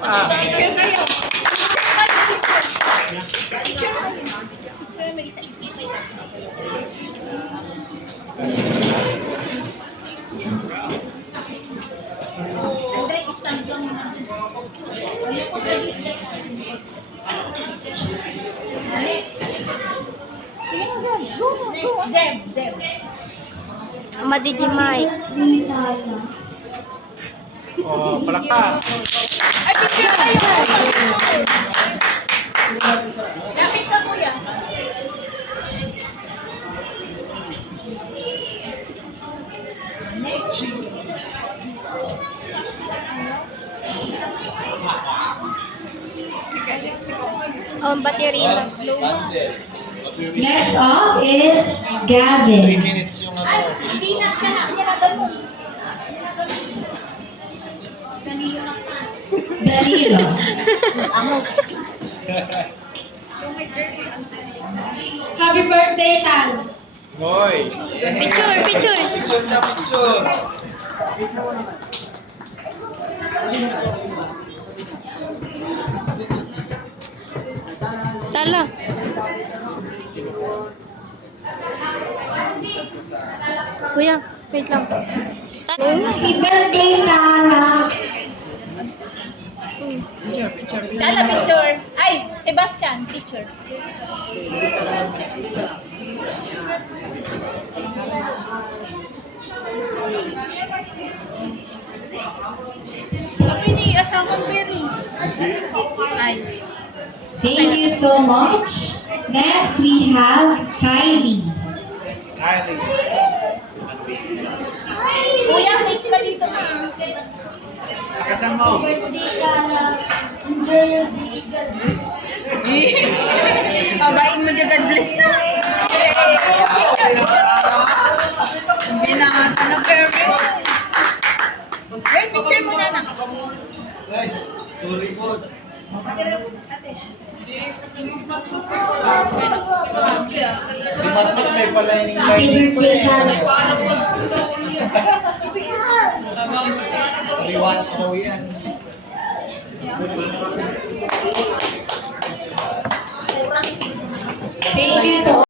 Picture kayo. Andre, stand ka muna dun. Zeb. Madidimay. Oh, palakpak. Ay, picture kayo. Lapit ka, kuya. Next. Baterina. Next up is 3 Gavin. minutes yung Ay, ano. hindi na siya na. Ganun. Kanino na pa. Danilo. Happy birthday, Tan. Hoy. Picture. Picture na picture. Tala. Kuya, wait lang. Happy birthday, Tala. Lala, picture. Ay, Sebastian, picture. Ako ni asawang Perry. Ay. Thank you so much. Next, we have Kylie. Kylie. Kuya, face ka dito na. Kasan mo. Birthday, Tala. Enjoy your day. God bless. Pabain mo dyan, God bless. Binata na Perry. Wait, picture mo na na. Sorry, boss. Si Matmat may palining Happy lining pa birthday, eh. Tala. Rewind mo yan. Thank you to